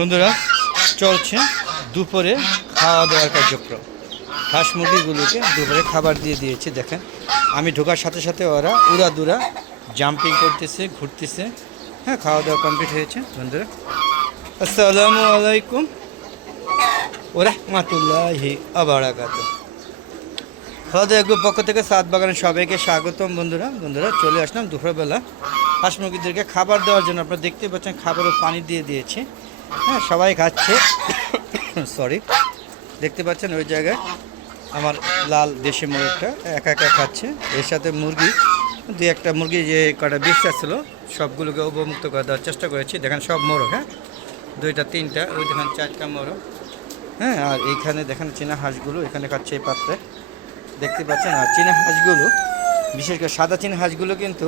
বন্ধুরা, চলছে দুপুরে খাওয়া দাওয়ার কার্যক্রম। হাঁস মুরগিগুলোকে দুপুরে খাবার দিয়ে দিয়েছি। দেখেন, আমি ঢোকার সাথে সাথে ওরা উড়াদুরা জাম্পিং করতেছে, ঘুরতেছে। হ্যাঁ, খাওয়া দাওয়া কমপ্লিট হয়েছে। বন্ধুরা, আসসালামু আলাইকুম ওয়া রাহমাতুল্লাহি ওয়া বারাকাতুহু। খাওয়া দাওয়া গ্রুপ পক্ষ থেকে সাত বাগানের সবাইকে স্বাগতম। বন্ধুরা চলে আসলাম দুপুরবেলা হাঁস মুরগিদেরকে খাবার দেওয়ার জন্য। আপনারা দেখতে পাচ্ছেন খাবার ও পানি দিয়ে দিয়েছি। হ্যাঁ, সবাই খাচ্ছে। সরি, দেখতে পাচ্ছেন ওই জায়গায় আমার লাল দেশি মুরগিটা একা একা খাচ্ছে। এর সাথে মুরগি দুই একটা মুরগি যে কটা বেঁচে ছিল সবগুলোকে অবমুক্ত করে দেওয়ার চেষ্টা করেছি। দেখেন সব মোরগ, হ্যাঁ, দুইটা তিনটা, ওই দেখেন চারটা মোরগ। হ্যাঁ, আর এইখানে দেখেন চীনা হাঁসগুলো এখানে খাচ্ছে এই পাত্রে, দেখতে পাচ্ছেন। আর চীনা হাঁসগুলো, বিশেষ করে সাদা চীনা হাঁসগুলো কিন্তু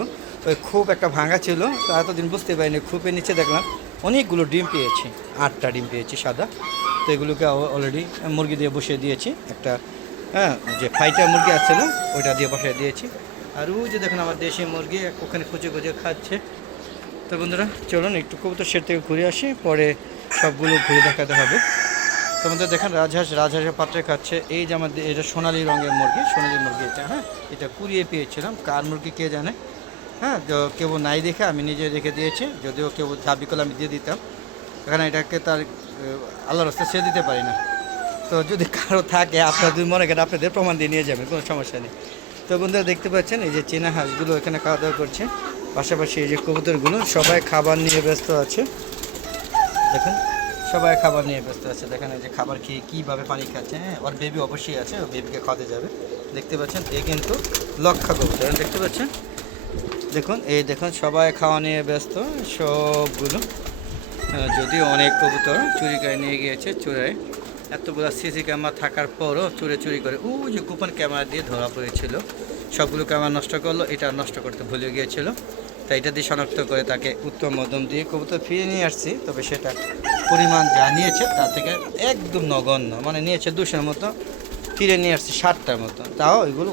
ওই খুব একটা ভাঙা ছিল, তা এতদিন বুঝতে পারিনি। খুপের নিচে দেখলাম অনেকগুলো ডিম পেয়েছি, 8টা ডিম পেয়েছি সাদা। তো এগুলোকে অলরেডি মুরগি দিয়ে বসিয়ে দিয়েছি। একটা হ্যাঁ, যে ফাইটার মুরগি আছিল ওইটা দিয়ে বসিয়ে দিয়েছি। আর ওই যে দেখুন আমার দেশি মুরগি ওখানে খুঁজে খুঁজে খাচ্ছে। তো বন্ধুরা চলুন একটু কবুতর শেড থেকে ঘুরে আসি, পরে সবগুলো ঘুরে দেখাতে হবে। তো বন্ধুরা দেখেন রাজহাঁসের পাত্রে খাচ্ছে। এই যে আমাদের এটা সোনালি রঙের মুরগি, সোনালি মুরগি এটা। হ্যাঁ, এটা কুড়িয়ে পেয়েছিলাম, কার মুরগি কে জানে। হ্যাঁ, তো কেউ নাই দেখে আমি নিজে রেখে দিয়েছি, যদিও কেউ দাবি করলে আমি দিয়ে দিতাম। এখানে এটাকে তার আল্লাহর রাস্তায় ছেড়ে দিতে পারি না। তো যদি কারো থাকে আপনার যদি মনে করেন আপনাদের প্রমাণ দিয়ে নিয়ে যাবেন, কোনো সমস্যা নেই। তো বন্ধুরা দেখতে পাচ্ছেন এই যে চীনা হাঁসগুলো এখানে খাওয়া দাওয়া করছে, পাশাপাশি এই যে কবুতরগুলো সবাই খাবার নিয়ে ব্যস্ত আছে। দেখেন সবাই খাবার নিয়ে ব্যস্ত আছে। দেখেন এই যে খাবার খেয়ে কীভাবে পানি খাচ্ছে। হ্যাঁ, ওর বেবি অবশ্যই আছে, ও বেবিকে খাওয়াতে যাবে। দেখতে পাচ্ছেন এ কিন্তু লক্ষা কবুতর, দেখতে পাচ্ছেন। দেখুন এই দেখুন সবাই খাওয়া নিয়ে ব্যস্ত সবগুলো। যদিও অনেক কবুতর চুরি করে নিয়ে গিয়েছে চোরায়। এতগুলো সিসি ক্যামেরা থাকার পরও চুরি করে ওই যে গোপন ক্যামেরা দিয়ে ধরা পড়েছিল, সবগুলো ক্যামেরা নষ্ট করলো। এটা নষ্ট করতে ভুলে গিয়েছিল, তাই এটা দিয়ে শনাক্ত করে তাকে উত্তম মধ্যম দিয়ে কবুতর ফিরে নিয়ে আসছি। তবে সেটা পরিমাণ যা নিয়েছে তার থেকে একদম নগণ্য, মানে নিয়েছে 200-র মতো, ফিরে নিয়ে আসছি 60টার মতো। তাও এগুলো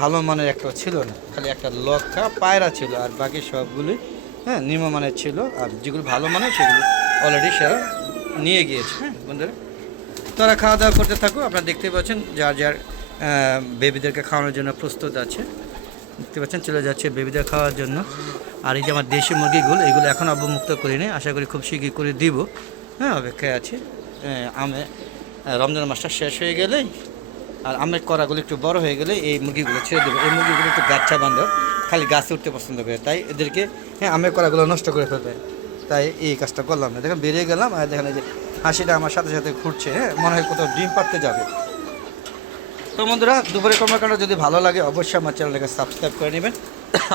ভালো মানের একটা ছিল না, খালি একটা লক্ষা পায়রা ছিল, আর বাকি সবগুলোই হ্যাঁ নিম্নমানের ছিল। আর যেগুলো ভালো মানের সেগুলো অলরেডি সেরা নিয়ে গিয়েছে। হ্যাঁ বন্ধুরা, তারা খাওয়া দাওয়া করতে থাকো। আপনারা দেখতে পাচ্ছেন যার যার বেবিদেরকে খাওয়ানোর জন্য প্রস্তুত আছে। দেখতে পাচ্ছেন চলে যাচ্ছে বেবিদের খাওয়ার জন্য। আর এই যে আমার দেশি মুরগিগুলো, এগুলো এখন অবমুক্ত করিনি, আশা করি খুব শীঘ্রই করে দিব। হ্যাঁ, অপেক্ষায় আছি। রমজান মাসটা শেষ হয়ে গেলেই আর আমের কড়াগুলো একটু বড় হয়ে গেলে এই মুরগিগুলো ছেড়ে দেবো। এই মুরগিগুলো একটু গাছা বান্ধব, খালি গাছে উঠতে পছন্দ করে, তাই এদেরকে হ্যাঁ আমের কড়াগুলো নষ্ট করে ফেলবে, তাই এই কাজটা করলাম না। দেখেন বেরিয়ে গেলাম, আর দেখেন এই যে হাসিটা আমার সাথে সাথে ঘুরছে। হ্যাঁ, মনে হয় কোথাও ডিম পাড়তে যাবে। তো বন্ধুরা, দুপুরে কর্মকাণ্ড যদি ভালো লাগে অবশ্যই আমার চ্যানেলটাকে সাবস্ক্রাইব করে নেবেন,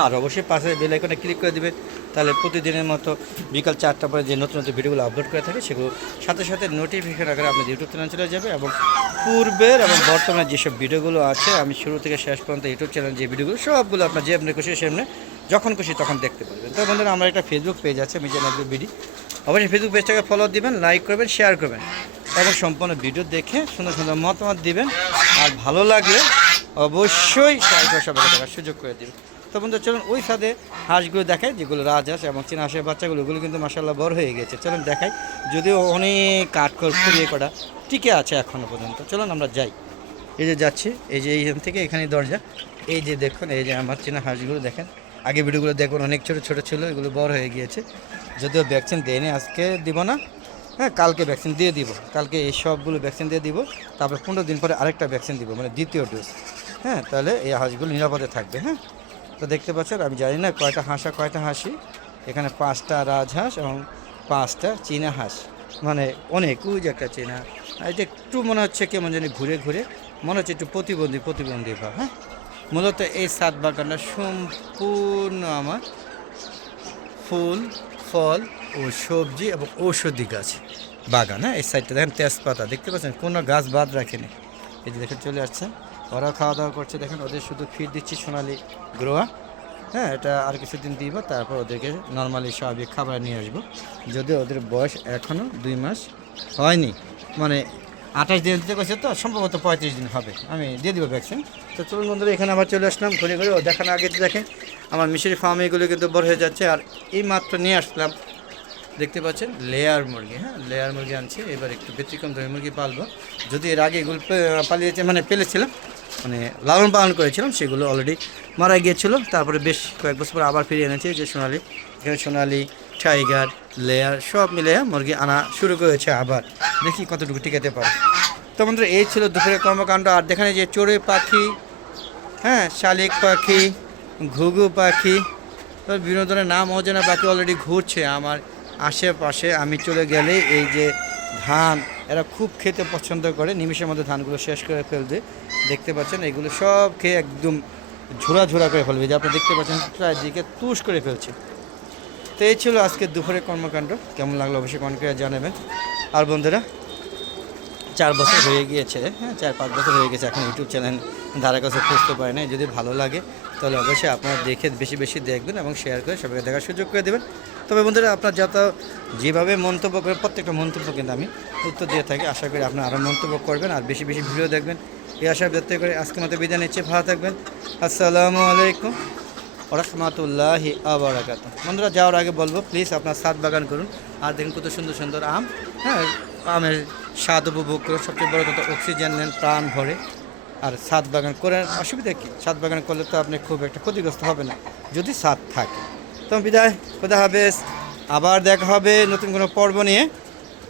আর অবশ্যই পাশে বেল আইকনে ক্লিক করে দেবেন। তাহলে প্রতিদিনের মতো বিকাল 4টার পরে যে নতুন নতুন ভিডিওগুলো আপলোড করে থাকে সেগুলো সাথে সাথে নোটিফিকেশন আকারে আপনার ইউটিউব চ্যানেল চলে যাবে। এবং পূর্বের এবং বর্তমানে যেসব ভিডিওগুলো আছে আমি শুরু থেকে শেষ পর্যন্ত ইউটিউব চ্যানেল যে ভিডিওগুলো সবগুলো আপনার যে আপনি খুশি সামনে যখন খুশি তখন দেখতে পারবেন। তো বন্ধুরা, আমার একটা ফেসবুক পেজ আছে মিজান আব্দুল বিডি, অবশ্যই ফেসবুক পেজটাকে ফলো দিবেন, লাইক করবেন, শেয়ার করবেন এবং সম্পূর্ণ ভিডিও দেখে সুন্দর সুন্দর মতামত দিবেন। আর ভালো লাগলে অবশ্যই সবাইকে দেখার সুযোগ করে দেবেন। তো বন্ধুরা চলুন ওই সাথে হাঁসগুলো দেখাই, যেগুলো রাজহাঁস এবং চীনা হাঁসের বাচ্চাগুলো, ওগুলো কিন্তু মাশাআল্লাহ বড় হয়ে গেছে। চলুন দেখাই, যদিও অনেক কাঠখড় পুড়িয়ে করা টিকে আছে এখনও পর্যন্ত। চলুন আমরা যাই। এই যে যাচ্ছি, এই যে এইখান থেকে এখানে দরজা। এই যে দেখুন এই যে আমার চীনা হাঁসগুলো দেখেন, আগে ভিডিওগুলো দেখুন অনেক ছোটো ছোটো ছিল, এগুলো বড় হয়ে গিয়েছে। যদিও ভ্যাকসিন দেয়নি, আজকে দিব না, হ্যাঁ কালকে ভ্যাকসিন দিয়ে দিব। কালকে এই সবগুলো ভ্যাকসিন দিয়ে দিব, তারপরে 15 দিন পরে আরেকটা ভ্যাকসিন দিব, মানে দ্বিতীয় ডোজ। হ্যাঁ, তাহলে এই হাঁসগুলো নিরাপদে থাকবে। হ্যাঁ, তো দেখতে পাচ্ছেন আমি জানি না কয়টা হাঁস আর কয়টা হাসি। এখানে 5টা রাজহাঁস এবং 5টা চীনা হাঁস, মানে অনেক ওই যে একটা চীনা। এটা একটু মনে হচ্ছে কেমন জানি ঘুরে ঘুরে, মনে হচ্ছে একটু প্রতিবন্ধী ভাব। হ্যাঁ, মূলত এই ছাদ বাগানটা সম্পূর্ণ আমার ফুল ফল ও সবজি এবং ঔষধি গাছ বাগান। হ্যাঁ, এই সাইডটা দেখেন তেজপাতা, দেখতে পাচ্ছেন কোনো গাছ বাদ রাখেনি। এই যে দেখেন চলে আসছে, ওরা খাওয়া দাওয়া করছে। দেখেন ওদের শুধু ফিড দিচ্ছি সোনালি গ্রোয়া। হ্যাঁ, এটা আর কিছুদিন দিব, তারপর ওদেরকে নর্মালি স্বাভাবিক খাবার নিয়ে আসবো। যদিও ওদের বয়স এখনও 2 মাস হয়নি, মানে 28 দিন দিতে গেছে, তো সম্ভবত 35 দিন হবে, আমি দিয়ে দিব ভ্যাকসিন। তো চলুন বন্ধুরা, এখানে আবার চলে আসলাম ঘুরে ঘুরে। ও দেখানো আগে দেখেন আমার মিশরি ফার্ম এগুলো কিন্তু বড় হয়ে যাচ্ছে। আর এই মাত্র নিয়ে আসলাম দেখতে পাচ্ছেন লেয়ার মুরগি, হ্যাঁ লেয়ার মুরগি আনছে। এবার একটু ব্যতিক্রম ধরনের মুরগি পালবো। যদি এর আগে এগুলো পালিয়েছে মানে পেলেছিলাম, মানে লালন পালন করেছিলাম, সেগুলো অলরেডি মারা গিয়েছিলো। তারপরে বেশ কয়েক বছর পর আবার ফিরিয়ে এনেছে যে সোনালি, এখানে সোনালি, টাইগার, লেয়ার সব মিলে মুরগি আনা শুরু করেছে আবার। দেখি কতটুকু টিকাতে পারে। তো বন্ধুরা এই ছিল দুপুরের কর্মকাণ্ড। আর দেখানে যে চড়ুই পাখি, হ্যাঁ শালিক পাখি, ঘুঘু পাখি, তো বিভিন্ন ধরনের নাম অজানা পাখি অলরেডি ঘুরছে আমার আশেপাশে। আমি চলে গেলে এই যে ধান, এরা খুব খেতে পছন্দ করে, নিমিষের মধ্যে ধানগুলো শেষ করে ফেলবে। দেখতে পাচ্ছেন এগুলো সব খেয়ে একদম ঝোড়া ঝোড়া করে ফেলবে, যে আপনি দেখতে পাচ্ছেন চারদিকে তুষ করে ফেলছে। তো এই ছিল আজকে দুপুরের কর্মকাণ্ড। কেমন লাগলো অবশ্যই কমেন্ট করে জানাবেন। আর বন্ধুরা 4 বছর হয়ে গিয়েছে, হ্যাঁ 4-5 বছর হয়ে গেছে, এখন ইউটিউব চ্যানেল ধারে কাছে খুঁজতে পারে না। যদি ভালো লাগে তাহলে অবশ্যই আপনারা দেখে বেশি বেশি দেখবেন এবং শেয়ার করে সবাইকে দেখার সুযোগ করে দেবেন। তবে বন্ধুরা আপনার যেভাবে মন্তব্য করেন প্রত্যেকটা মন্তব্য কিন্তু আমি উত্তর দিয়ে থাকি। আশা করি আপনারা আরও মন্তব্য করবেন আর বেশি বেশি ভিডিও দেখবেন, এই আশা ব্যক্ত করে আজকের মতো বিদায় নিচ্ছি। ভালো থাকবেন। আসসালামু আলাইকুম ওয়া রাহমাতুল্লাহি ওয়া বারাকাতুহু। বন্ধুরা যাওয়ার আগে বলবো প্লিজ আপনার ছাদ বাগান করুন। আর দেখুন কত সুন্দর সুন্দর আম, হ্যাঁ আমের স্বাদ উপভোগ করুন। সবচেয়ে বড় কথা অক্সিজেন নেন প্রাণ ভরে। আর ছাদ বাগান করার অসুবিধা কী? ছাদ বাগান করলে তো আপনি খুব একটা ক্ষতিগ্রস্ত হবে না যদি ছাদ থাকে। তো বিদায়, খোদা হাফেজ। আবার দেখা হবে নতুন কোনো পর্ব নিয়ে।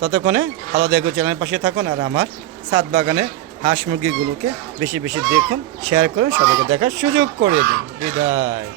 ততক্ষণে ভালো দেখো, চ্যানেলের পাশে থাকুন আর আমার ছাদ বাগানে হাঁস মুরগিগুলোকে বেশি বেশি দেখুন, শেয়ার করুন, সবাইকে দেখার সুযোগ করে দিন। বিদায়।